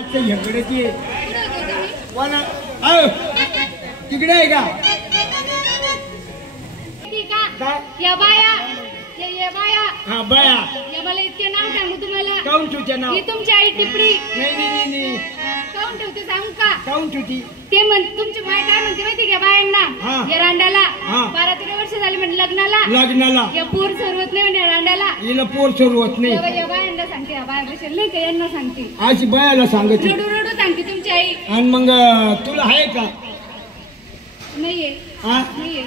इकडेची कोणा तिकडे आहे का या बाया ये बाया हा बाया या मला इतके नाव सांगू तुम्हाला काऊन तुझे नाव ही तुमची आई टिपडी नाही काऊन ठेवते सांगू का काऊन तुझी ते तुमची माय काय म्हणते माहिती का बायांना या रांडाला 12-13 वर्ष झाली म्हणजे लग्नाला या पोर सरवत नाही म्हणजे रांडाला हिला पोर सरवत नाही या बायांना सांगते या बाया कशाला नाही का यांना सांगते आज बायाला सांगते रडू सांगते तुमची आई आणि मग तुला आहे का नाहीये नाहीये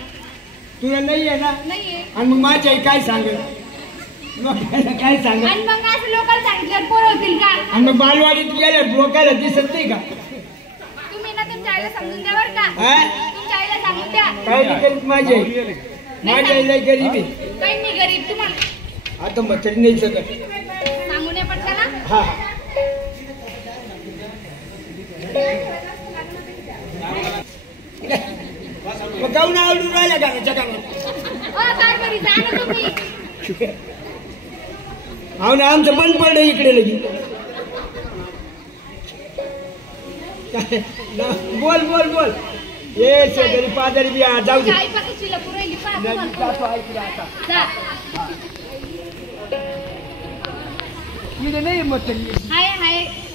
तुला नाही आहे ना नाहीये आणि मग माझी आई काय सांगेल काय सांगेल आणि मग असं लोकांना सांगितलं पोर होतील का आणि मग बालवाडीत गेले लोकांना दिसत नाही का तुम्ही ना तुमच्या आईला समजून द्या बरं का तुमच्या आईला सांगून द्या काय नाही करीत माझी आईला गरीब आहे काही नाही गरीब तुम्हाला आता म्हातारी नाही सगळं सांगू नये पटका ना हा मग काऊन आवडून राहिला घराच्या काय करी जा ना तुम्ही हो ना आमचं बंद पडलं इकडे लगी बोल ये शेजारी पाजारी बी जाऊ दे आई पाकशीला पुरायली नाही मत हाय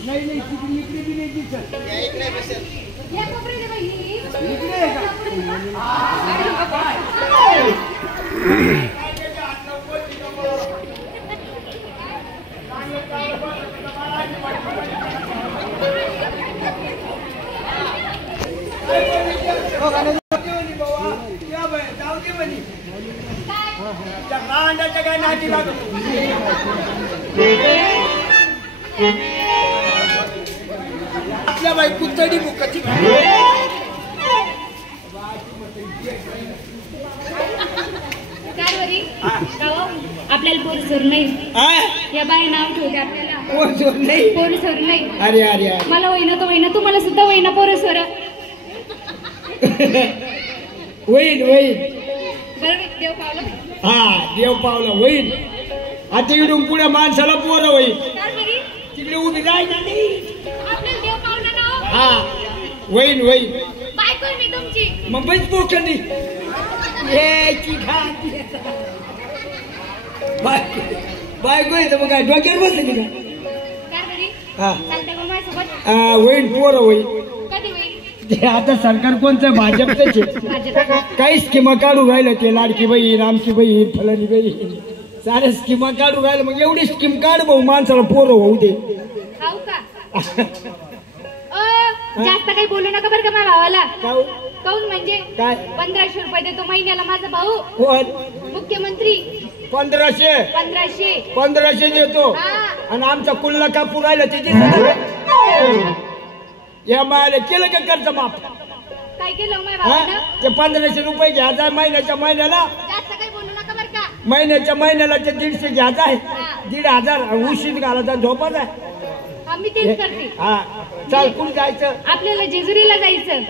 नाही इकडे बी नाही दिसत या कोपऱ्याला बाई इकडे काय नाटी लागतो आपल्या बाई कुत्तडी बुकाची आपल्याला पोरसोर नाही या बाई नाव ठेवते आपल्याला पोरसोर नाही अरे मला होईना तो होईना तुम्हाला सुद्धा होईना पोरसोर होईल देव पावलं देव पावला होईल आता इकडून पुढे माणसाला पोरं होईल तिकडे उभी राय ना आपल्याला देव पावलं ना होईल बायको मी तुमची मग बैस पोचली बायको येतं मग काय डोक्यावर बसले का होईल पोरं होईल ते आता सरकार कोणतं भाजपचं काही स्कीमा काढू राहिलं ते लाडकी बहीण आमची बहीण फलानी बहीण साऱ्या स्कीमा काढू राहिलं मग एवढी स्कीम काढ भाऊ माणसाला पोरं होऊ दे जास्त काही बोलू नका बरं का माझ्या भावाला काऊन म्हणजे काय 1500 रुपये देतो महिन्याला माझा भाऊ मुख्यमंत्री 1500 देतो आणि आमचा कुल्ला कापूर राहिला त्याची या मायाला केलं का कर्ज माफ काय केलं माझ्या भावानं ते 1500 रुपये घ्यायचा महिन्याच्या महिन्याला जास्त काही बोलू नका बरं का महिन्याच्या महिन्याला ते 150 घ्यायचा आहे 1500 उशीर घालायचा झोपाचा आम्ही तेच करते चाल कुठे जायचं आपल्याला जेजुरीला जायचं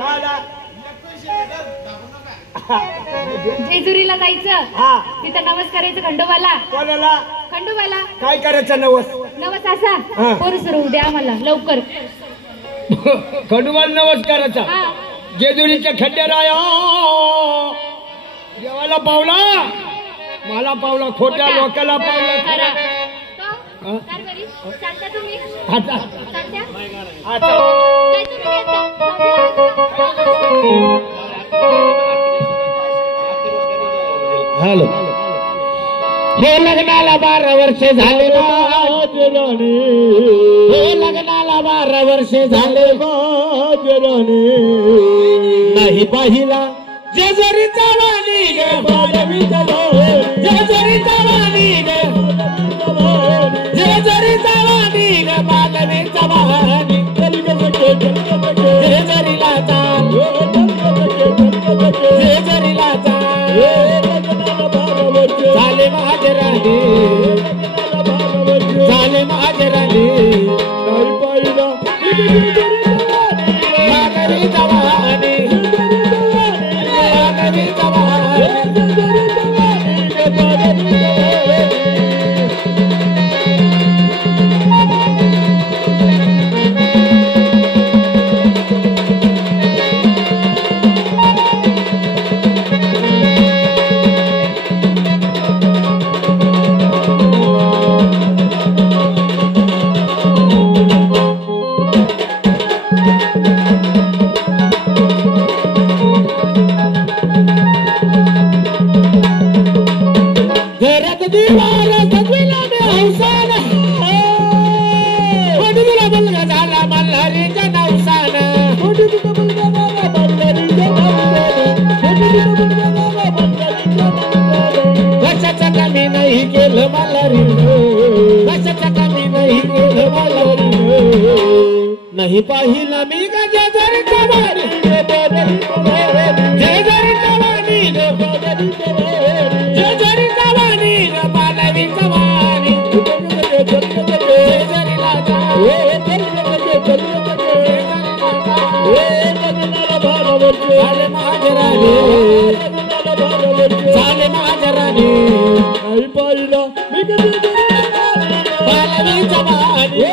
जेजुरीला जायचं तिथं नवस करायचं खंडोबाला खंडोबाला काय करायचं नवस असा पोरसोर होऊ द्या आम्हाला लवकर खंडोबाला नवस करायचा जेजुरीच्या खंडेराया देवाला पावला मला पावला खोट्या लोकाला पावला खरा हॅलो हे लग्नाला 12 वर्ष झाले हे लग्नाला 12 वर्ष झाले नाही पाहिला जेजुरीचा वाणी जेजुरीचा वाणी जेजुरीचा वाणी मालवीचा वाणी जेजुरीला चाल जेजुरीला चाल झाले माझे राणी झाले माझे राणी नाही पाहिलं मालवीचा वाणी मालवीचा वाणी नाही पाहिला मी का जरी कवानी जरी कवानी जरी कवानी बालवी कवानी जरी लाजा झाले महाजराने झाले महाजराने नाही पाहिला मी बालवी कवानी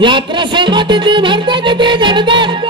यात्रा समाधीची भरता किती घडतात